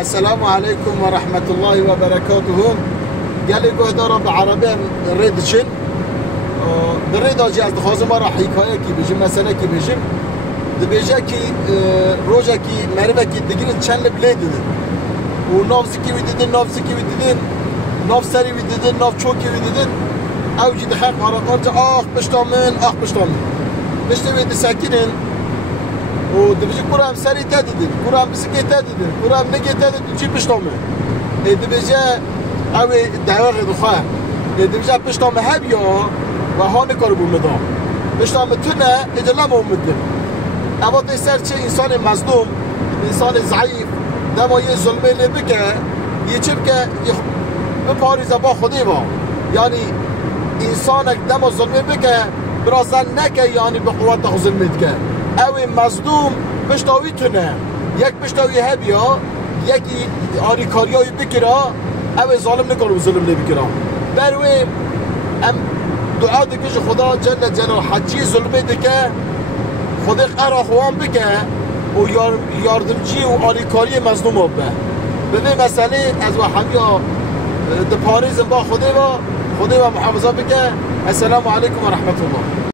السلام عليكم ورحمة الله وبركاته. قال لي قهدارا بعربية ريدشن بريد أجي از دخوازم مرا حكاية كي بيجم مثلا كي بيجم دبيجا كي روجا كي مربا كي دقين چند بلي ددن ونافزي كي ويددن نافزي كي ويددن ناف سري ويددن ناف چوكي ويددن او جي دحق حرقات بشتا من بشتا ويد ساكنين ودبيجي كورام سري تددن كورام بسكي تددن كورام نجي تددن جي بشتا من دبيجا او دعوة دخواه دبيجا بشتا مهبيا و هان کار بومدام بشتام تونه اجلا مومدن اما تیسر چه انسان مظلوم انسان ضعیف دما یه ظلمه لی بکه یه چه بکه به پاریزه با خودی با یعنی انسان دما ظلمه بکه برازن نکه یعنی به قوت دخو ظلمت که اوی مظلوم بشتاوی تونه یک بشتاوی هبیا یکی آری کاریایی بکره اوی ظالم نکارو ظلم لی بکره بروی ام دعا دکش خدا جل جلاله حجی ظلمه دکه خدا قرا خوان بکه و یاردمچی و آریکاری مظلوم به به مسئله از وحمیا د پاریز با خدا و محافظه بکه. السلام علیکم و رحمت الله.